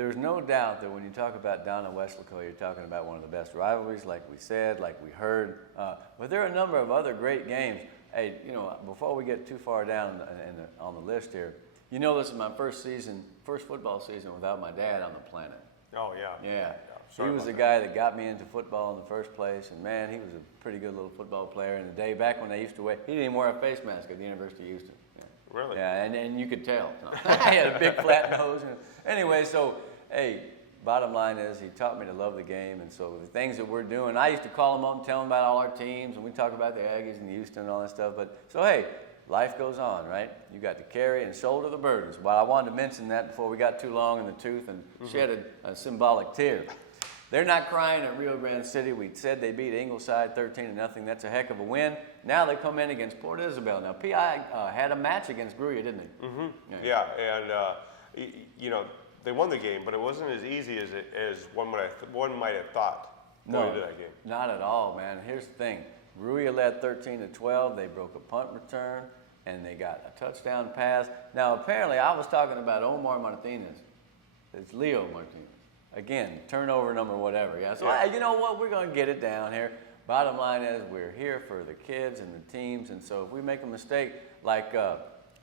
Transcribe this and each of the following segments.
there's no doubt that when you talk about down in Weslaco, you're talking about one of the best rivalries, like we said, like we heard. But there are a number of other great games. Hey, before we get too far down on the list here, this is my first football season without my dad on the planet. Oh, yeah. Yeah. He was the guy that got me into football in the first place, and man, he was a pretty good little football player in the day back when they used to wear. He didn't even wear a face mask at the University of Houston. Yeah. Really? Yeah, and you could tell. He had a big flat nose. Anyway, so hey, bottom line is he taught me to love the game, and so the things that we're doing, I used to call him up and tell him about all our teams, and we talk about the Aggies and Houston and all that stuff. But so hey, life goes on, right? You got to carry and shoulder the burdens. Well, I wanted to mention that before we got too long in the tooth and shed a symbolic tear. They're not crying at Rio Grande City. We said they beat Ingleside 13-0. That's a heck of a win. Now they come in against Port Isabel. Now, PI had a match against Gruyere, didn't they? Mm-hmm. Yeah, and, they won the game, but it wasn't as easy as one might have thought going into that game. Not at all, man. Here's the thing. Gruyere led 13-12. They broke a punt return, and they got a touchdown pass. Now, apparently, I was talking about Omar Martinez. It's Leo Martinez. Again, turnover number whatever. Yeah. So you know what? We're going to get it down here. Bottom line is we're here for the kids and the teams, and so if we make a mistake, like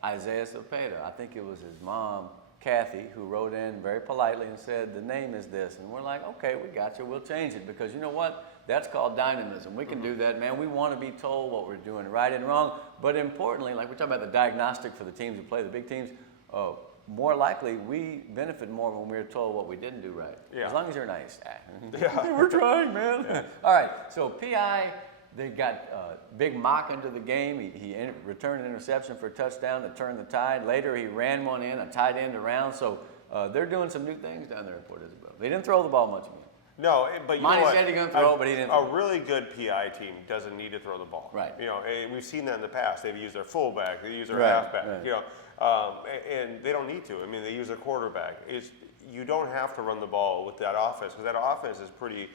Isaiah Cepeda, I think it was his mom, Kathy, who wrote in very politely and said, the name is this. And we're like, okay, we got you. We'll change it because you know what? That's called dynamism. We can do that, man. We want to be told what we're doing right and wrong. But importantly, like we're talking about the diagnostic for the teams who play the big teams, more likely we benefit more when we're told what we didn't do right. Yeah. As long as you're nice. We're trying, man. Yeah. All right, so PI, they got big mock into the game. He returned an interception for a touchdown to turn the tide. Later, he ran one in, a tight end around. So they're doing some new things down there at Port Isabel. They didn't throw the ball much again. No, but you Monty know what? said he going to throw, but he didn't. A really good PI team doesn't need to throw the ball. Right. We've seen that in the past. They've used their fullback, they use their halfback. Right. And they don't need to. I mean, they use their quarterback. You don't have to run the ball with that offense because that offense is pretty.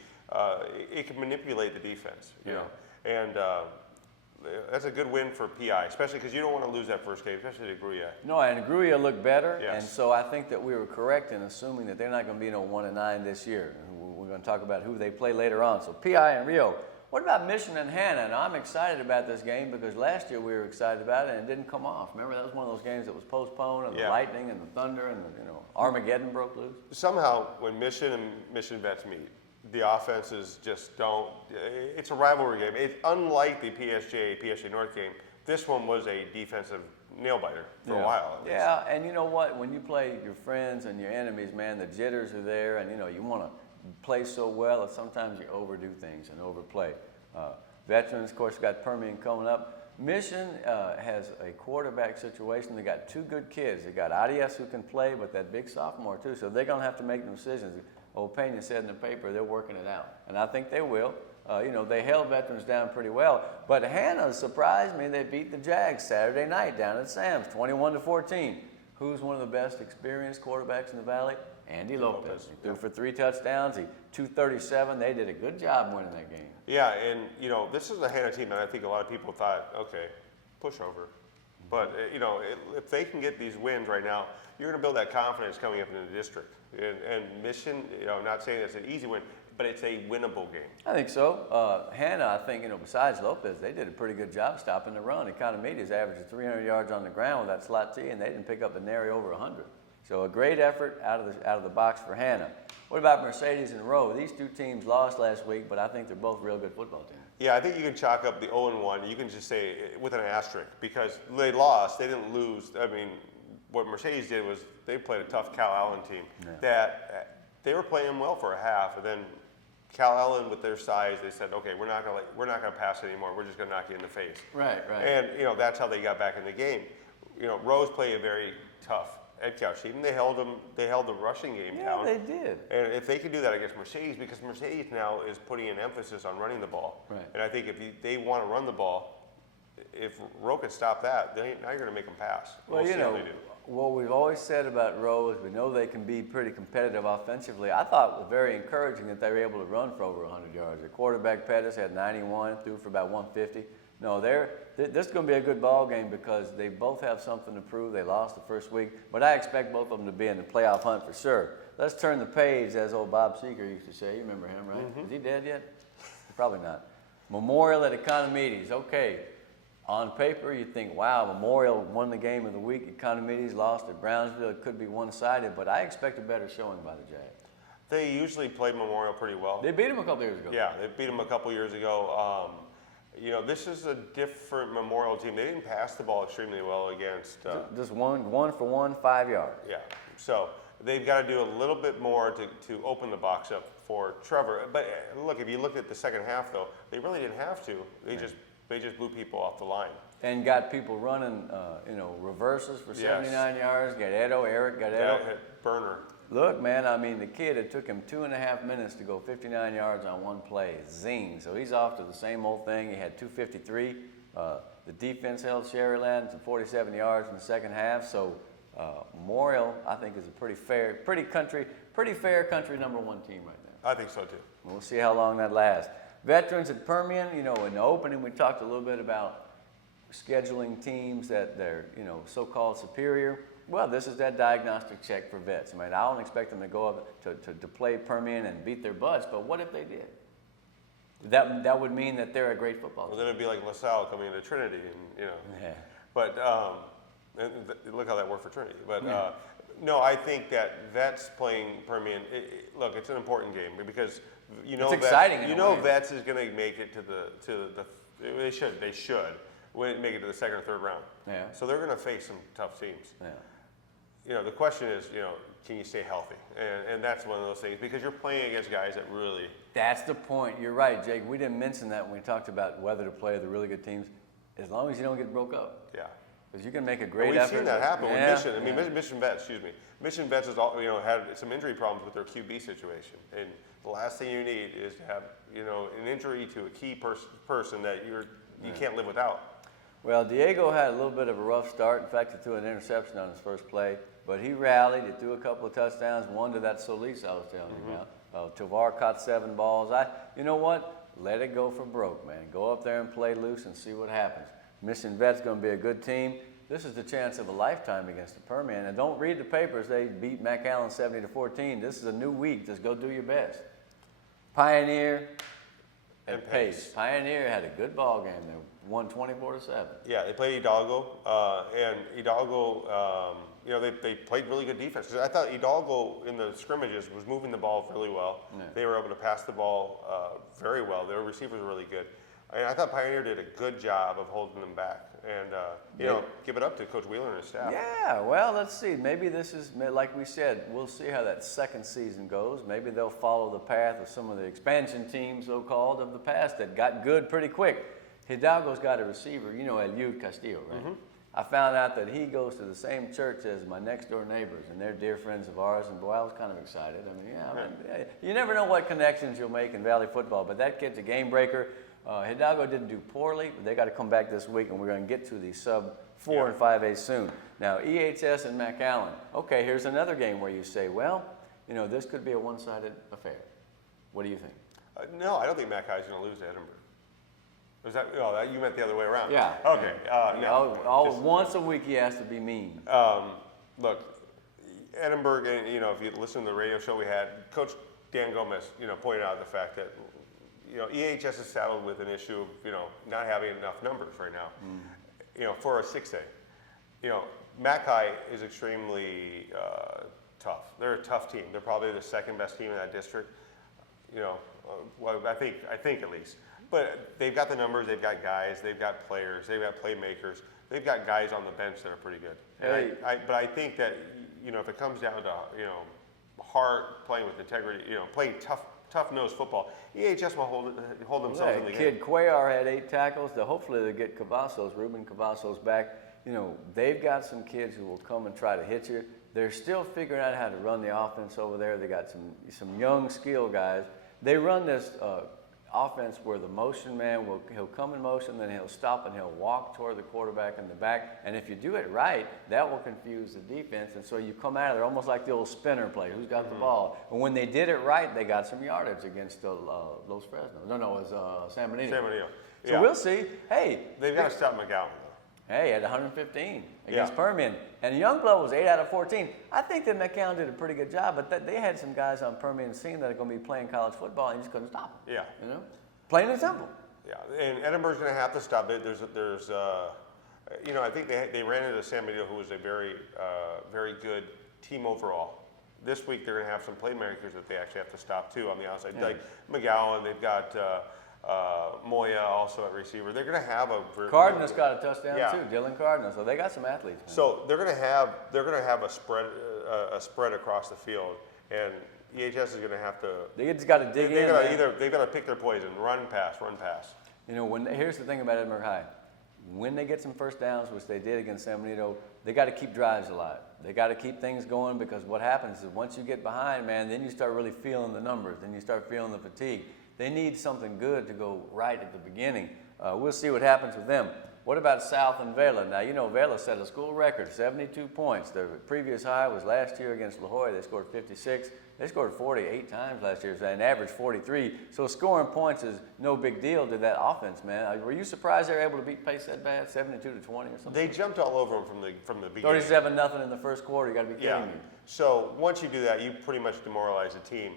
It can manipulate the defense. You know, and that's a good win for PI, especially because you don't want to lose that first game, especially to Gruyere. No, and Gruyere looked better, yes. And so I think that we were correct in assuming that they're not going to be 1-9 this year. We're going to talk about who they play later on. So PI and Rio. What about Mission and Hannah? Now, I'm excited about this game because last year we were excited about it and it didn't come off. Remember, that was one of those games that was postponed, and the lightning and the thunder and Armageddon broke loose. Somehow, when Mission and Mission Vets meet, the offenses just don't. It's a rivalry game. It's unlike the PSG North game. This one was a defensive nail biter for a while. At least. Yeah, and you know what? When you play your friends and your enemies, man, the jitters are there, and you want to play so well that sometimes you overdo things and overplay. Veterans, of course, got Permian coming up. Mission has a quarterback situation. They got two good kids. They got Arias who can play, but that big sophomore too. So they're going to have to make decisions. Old Pena said in the paper they're working it out, and I think they will. They held Veterans down pretty well. But Hannah surprised me. They beat the Jags Saturday night down at Sam's, 21-14. Who's one of the best experienced quarterbacks in the Valley? Andy Lopez. He threw for 3 touchdowns. He 237. They did a good job winning that game. Yeah, and this is a Hannah team that I think a lot of people thought, okay, pushover. But if they can get these wins right now, you're going to build that confidence coming up into the district. And Mission, I'm not saying it's an easy win, but it's a winnable game. I think so. Hannah, I think, besides Lopez, they did a pretty good job stopping the run. Economedes averaged 300 yards on the ground with that slot T, and they didn't pick up a nary over 100. So a great effort out of the box for Hannah. What about Mercedes and Rowe? These two teams lost last week, but I think they're both real good football teams. Yeah, I think you can chalk up the 0-1. You can just say with an asterisk because they lost. They didn't lose. I mean, what Mercedes did was they played a tough Cal Allen team that they were playing well for a half, and then Cal Allen, with their size, they said, okay, we're not gonna pass anymore. We're just gonna knock you in the face. Right. And that's how they got back in the game. Rose played a very tough Ed Couch team. They held the rushing game down. Yeah, they did. And if they can do that against Mercedes, because Mercedes now is putting an emphasis on running the ball. Right. And I think if they want to run the ball, if Rowe can stop that, now you're going to make them pass. Well, see how they do. What we've always said about Rowe is we know they can be pretty competitive offensively. I thought it was very encouraging that they were able to run for over 100 yards. Their quarterback, Pettis, had 91, threw for about 150. No, this is going to be a good ball game because they both have something to prove. They lost the first week, but I expect both of them to be in the playoff hunt for sure. Let's turn the page, as old Bob Seeger used to say. You remember him, right? Is he dead yet? Probably not. Memorial at Economedes. Okay, on paper you think, wow, Memorial won the game of the week. Economedes lost at Brownsville. It could be one-sided, but I expect a better showing by the Jags. They usually play Memorial pretty well. They beat them a couple years ago. Yeah, they beat them a couple years ago. This is a different Memorial team. They didn't pass the ball extremely well against. Just one for one, 5 yards. Yeah, so they've got to do a little bit more to open the box up for Trevor. But look, if you look at the second half, though, they really didn't have to. They just blew people off the line. And got people running, reverses for 79 yards. Got Eric got Edo. That hit burner. Look, man, I mean, the kid, it took him 2.5 minutes to go 59 yards on one play. Zing. So he's off to the same old thing. He had 253. The defense held Sherryland to 47 yards in the second half. So Memorial, I think, is a pretty fair country number one team right now. I think so, too. We'll see how long that lasts. Veterans at Permian, in the opening, we talked a little bit about scheduling teams that they're, so-called superior. Well, this is that diagnostic check for vets. I mean, I don't expect them to go up to play Permian and beat their butts, but what if they did? That would mean that they're a great football team. Well, then it'd be like LaSalle coming into Trinity, and Yeah. But look how that worked for Trinity. But no, I think that vets playing Permian. Look, it's an important game because it's exciting. Vets is going to make it to the. They should make it to the second or third round. Yeah. So they're going to face some tough teams. Yeah. The question is, can you stay healthy? And that's one of those things because you're playing against guys that really. That's the point. You're right, Jake. We didn't mention that when we talked about whether to play the really good teams, as long as you don't get broke up. Yeah. Because you can make a great effort. effort. We've seen that happen with Mission. I mean, Mission Vets, Mission Vets has had some injury problems with their QB situation, and the last thing you need is to have an injury to a key person that you can't live without. Well, Diego had a little bit of a rough start. In fact, he threw an interception on his first play, but he rallied. He threw a couple of touchdowns, one to that Solis I was telling you about. Tovar caught 7 balls. You know what? Let it go for broke, man. Go up there and play loose and see what happens. Mission Vet's going to be a good team. This is the chance of a lifetime against the Permian. And don't read the papers. They beat McAllen 70-14. This is a new week. Just go do your best. Pioneer and Pace. Pioneer had a good ball game. They won 24-7. Yeah, they played Hidalgo, and Hidalgo, they played really good defense. 'Cause I thought Hidalgo in the scrimmages was moving the ball really well. Yeah. They were able to pass the ball very well. Their receivers were really good. And I thought Pioneer did a good job of holding them back. And, give it up to Coach Wheeler and his staff. Yeah, well, let's see. Maybe this is, like we said, we'll see how that second season goes. Maybe they'll follow the path of some of the expansion teams, so-called, of the past that got good pretty quick. Hidalgo's got a receiver, Eliud Castillo, right? Mm-hmm. I found out that he goes to the same church as my next-door neighbors, and they're dear friends of ours, and boy, I was kind of excited. You never know what connections you'll make in Valley football, but that kid's a game breaker. Hidalgo didn't do poorly, but they got to come back this week, and we're going to get to the sub-4 and 5A soon. Now, EHS and McAllen. Okay, here's another game where you say, well, this could be a one-sided affair. What do you think? No, I don't think McAllen's going to lose to Edinburg. Was that? Oh, you meant the other way around. Yeah. Okay. No. Once a week he has to be mean. Look, Edinburg, and if you listen to the radio show we had, Coach Dan Gomez, pointed out the fact that EHS is saddled with an issue of not having enough numbers right now. For a 6A. Mackay is extremely tough. They're a tough team. They're probably the second best team in that district. Well, I think at least. But they've got the numbers, they've got guys, they've got players, they've got playmakers, they've got guys on the bench that are pretty good. Hey. But I think that if it comes down to hard playing with integrity, playing tough-nosed football, EHS will hold themselves in the game. Kid Cuellar had 8 tackles. Hopefully they get Ruben Cavazos back. They've got some kids who will come and try to hit you. They're still figuring out how to run the offense over there. They got some young skill guys. They run this offense where the motion man he'll come in motion, then he'll stop and he'll walk toward the quarterback in the back. And if you do it right, that will confuse the defense. And so you come out of there almost like the old spinner play. Who's got the ball? And when they did it right, they got some yardage against Los Fresno. No, it was San Benito. San Benito. So we'll see. Hey, They've got to stop McAllen, though. Hey, at 115 against Permian. And Youngblood was 8 out of 14. I think that McAllen did a pretty good job, but they had some guys on Permian scene that are going to be playing college football, and you just couldn't stop them. Yeah. You know? Plain and simple. Yeah, and Edinburgh's going to have to stop it. There's I think they ran into San Benito, who was a very good team overall. This week they're going to have some playmakers that they actually have to stop too on the outside. Like McAllen, they've got Moya also at receiver. They're going to have Cardenas got a touchdown too, Dylan Cardenas. So they got some athletes. Man. So they're going to have a spread across the field, and EHS is going to have to. They just got to dig in. They've got to pick their poison. Run, pass. You know, here's the thing about Edinburg High. When they get some first downs, which they did against San Benito, they got to keep drives alive. They got to keep things going, because what happens is once you get behind, man, then you start really feeling the numbers. Then you start feeling the fatigue. They need something good to go right at the beginning. We'll see what happens with them. What about South and Vela? Now, you know, Vela set a school record, 72 points. The previous high was last year against La Jolla. They scored 56. They scored 48 times last year, so an average 43. So scoring points is no big deal to that offense, man. Were you surprised they were able to beat Pace that bad, 72-20 or something? They jumped all over them from the beginning. 37-0 in the first quarter. You got to be kidding me. So once you do that, you pretty much demoralize the team.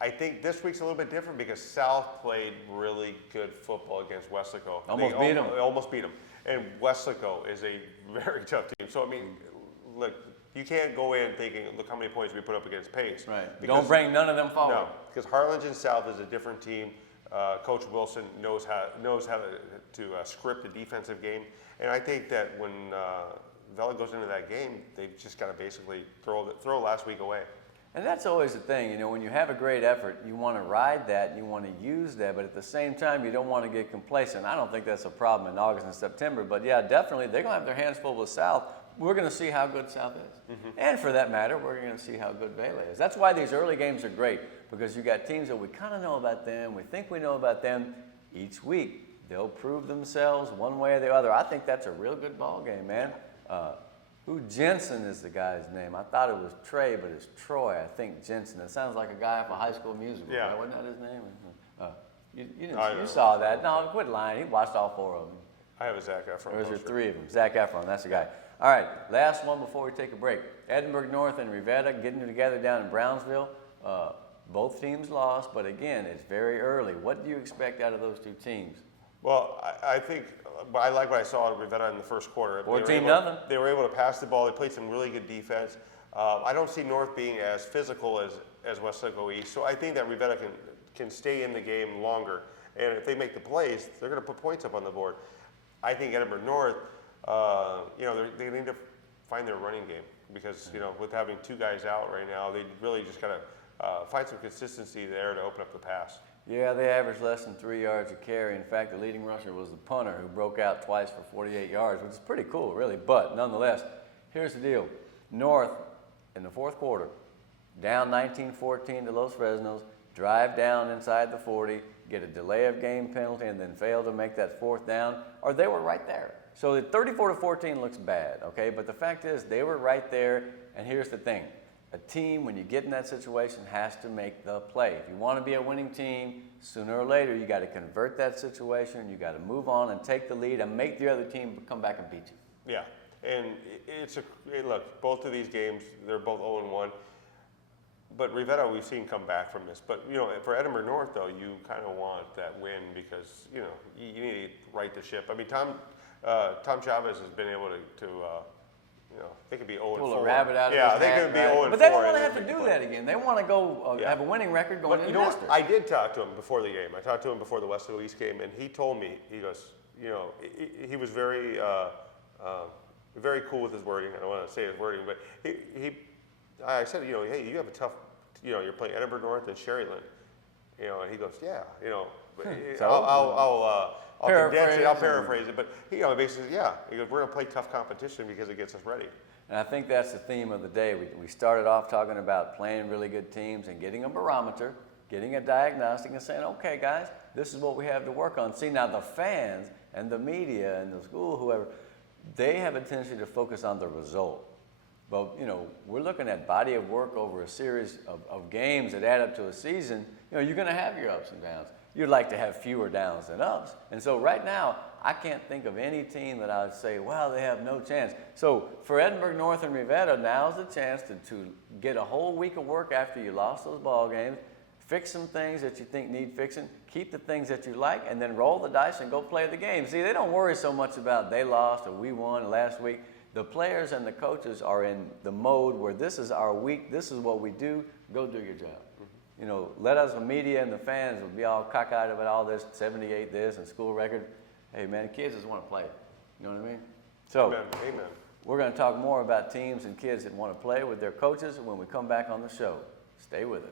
I think this week's a little bit different because South played really good football against Weslaco. Almost beat them. They almost beat them. And Weslaco is a very tough team. So, I mean, look, you can't go in thinking, look how many points we put up against Pace. Right. Don't bring none of them forward. No, because Harlingen South is a different team. Coach Wilson knows how to script the defensive game. And I think that when Vela goes into that game, they've just got to basically throw last week away. And that's always the thing, you know, when you have a great effort, you want to ride that, you want to use that, but at the same time, you don't want to get complacent. I don't think that's a problem in August and September, but yeah, definitely, they're going to have their hands full with South. We're going to see how good South is. And for that matter, we're going to see how good Vela is. That's why these early games are great, because you got teams that we kind of know about them, we think we know about them. Each week, they'll prove themselves one way or the other. I think that's a real good ball game, man. Jensen is the guy's name. I thought it was Trey, but it's Troy. I think Jensen. It sounds like a guy off a High School Musical. Yeah. Right? Wasn't that his name? You saw that. No, quit lying. He watched all 4 of them. I have a Zac Efron. Or is there 3 of them? Zac Efron, that's the guy. All right, last one before we take a break. Edinburg North and Rivetta getting together down in Brownsville. Both teams lost, but again, it's very early. What do you expect out of those 2 teams? Well, I think I like what I saw at Rivetta in the first quarter. 14-0. They were able to pass the ball. They played some really good defense. I don't see North being as physical as Weslaco East, so I think that Rivetta can stay in the game longer. And if they make the plays, they're going to put points up on the board. I think Edinburg North, they need to find their running game because, with having 2 guys out right now, they really just got to find some consistency there to open up the pass. Yeah, they averaged less than 3 yards a carry. In fact, the leading rusher was the punter who broke out twice for 48 yards, which is pretty cool, really. But nonetheless, here's the deal. North, in the fourth quarter, down 19-14 to Los Fresnos, drive down inside the 40, get a delay of game penalty, and then fail to make that 4th down, or they were right there. So the 34-14 looks bad, okay? But the fact is, they were right there, and here's the thing. A team, when you get in that situation, has to make the play. If you want to be a winning team, sooner or later, you got to convert that situation. You got to move on and take the lead and make the other team come back and beat you. Yeah, and look, both of these games, they're both 0-1. But Rivetta, we've seen come back from this. But for Edinburg North, though, you kind of want that win because you need to right the ship. I mean, Tom Chavez has been able to they could be 0-4. Pull a rabbit out of his hat, they could be 0-4. But they don't want to have to do that again. They want to go have a winning record going into Leicester. I did talk to him before the game. I talked to him before the Weslaco East game, and he told me, he goes, he was very, very cool with his wording. I don't want to say his wording, but I said, hey, you have a tough, you're playing Edinburg North and Sherryland, and he goes, yeah, So, I'll paraphrase it, but he basically, yeah, he goes, we're going to play tough competition because it gets us ready. And I think that's the theme of the day. We started off talking about playing really good teams and getting a barometer, getting a diagnostic and saying, okay, guys, this is what we have to work on. See, now the fans and the media and the school, whoever, they have a tendency to focus on the result. But, we're looking at body of work over a series of games that add up to a season. You're going to have your ups and downs. you'd like to have fewer downs than ups. And so right now, I can't think of any team that I would say, well, they have no chance. So for Edinburg North and Rivetta, now's the chance to get a whole week of work after you lost those ball games, fix some things that you think need fixing, keep the things that you like, and then roll the dice and go play the game. See, they don't worry so much about they lost or we won last week. The players and the coaches are in the mode where this is our week, this is what we do, go do your job. You know, let us, the media and the fans, will be all cockeyed about all this, 78 this and school record. Hey man, kids just want to play. You know what I mean? So, Amen. We're going to talk more about teams and kids that want to play with their coaches when we come back on the show. Stay with us.